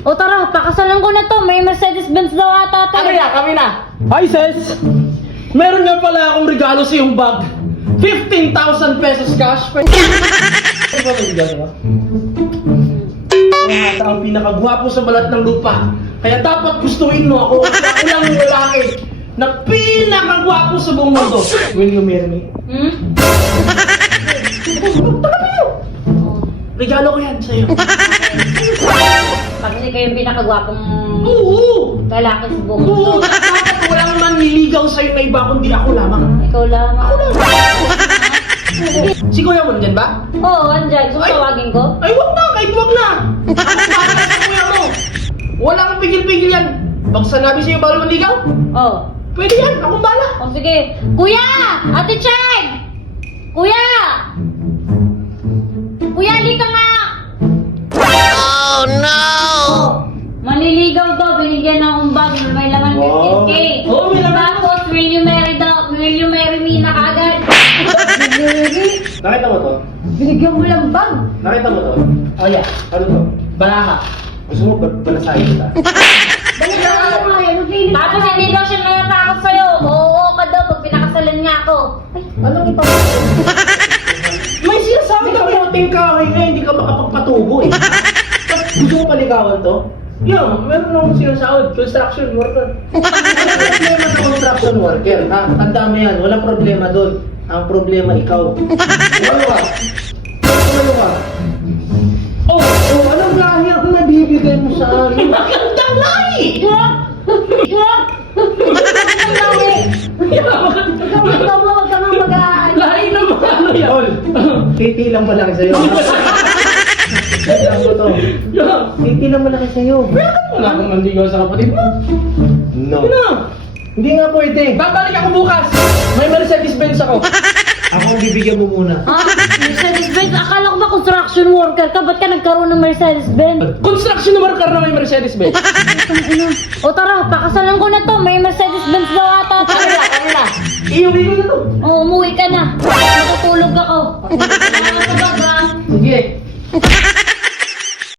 O tara, pakasalan ko na to. May Mercedes-Benz daw ata tayo. Kami na. Hi, sis! Meron nga pala akong regalo sa iyong bag. 15,000 pesos cash. Pwede ba may regalo ba? Ata ang pinakagwapo sa balat ng lupa. Kaya dapat gustuhin mo ako. Ako lang yung lalaki na pinakagwapo sa buong mundo. Will you marry me? Regalo ko yan sa'yo. Kasi kayo yung pinakagwapong Oo! lalaki sa buong Oo! mundo. Dapat walang manliligaw sa'yo na iba kundi ako lamang. Ikaw lamang. Si Kuya mo nandyan ba? Oo, andyan. Gusto Ay. tawagin ko? Ay, wag na! Kahit wag na! Ako para sa kuya mo! Wala kang pigil-pigil yan! Pag sanabi sa'yo bawal manligaw, Oo. pwede yan! Akong bala! O sige. Kuya! Ate Chay! Kuya! Kuya, halika nga! Oh no! Maniligaw to, binigyan ng umbag na may laman 15K. Oo, may laman. Tapos, will you marry me na kagad? Nakita mo to? Binigyan mo lang bag. Nakita mo to? Oh yeah. Ano to? Balaka. Gusto mo balasahin kita? Tapos, hindi daw siya natatakot sa'yo. Oo ka daw pag pinakasalan niya ako. Ay, Anong ipapagawa? May sinasabi ka kamuting kahoy na hindi ka makapagpatubo eh. Gusto mo paligawan to? Yan, meron akong sinasahod, construction worker. Walang problema sa construction worker, ha? Tandaan mo yan, walang problema doon. Ang problema ikaw. Ano ka? Ano ka? Oh, anong lahi ang nabibigay mo sa akin? Magandang lahi! Huwag ka nga mag-aan. Lahi naman ano yan? Titi lang ba lang sa'yo? Kailangan ko to. Titi lang ba lang sa'yo? Wala akong manligaw sa kapatid mo. No. Ano? Hindi nga pwede. Babalik ako bukas. May Mercedes-Benz ako. Ako ang bibigyan mo muna. Ah, Mercedes-Benz? Akala ko ba construction worker ka? Ba't ka nagkaroon ng Mercedes-Benz? Construction worker na may Mercedes-Benz. O tara, pakasalan ko na to. May Mercedes-Benz daw ata tayo. Kanina. Iuwi ko na to. O, umuwi ka na. Matutulog ako. Salamat sa bag, ha? Sige.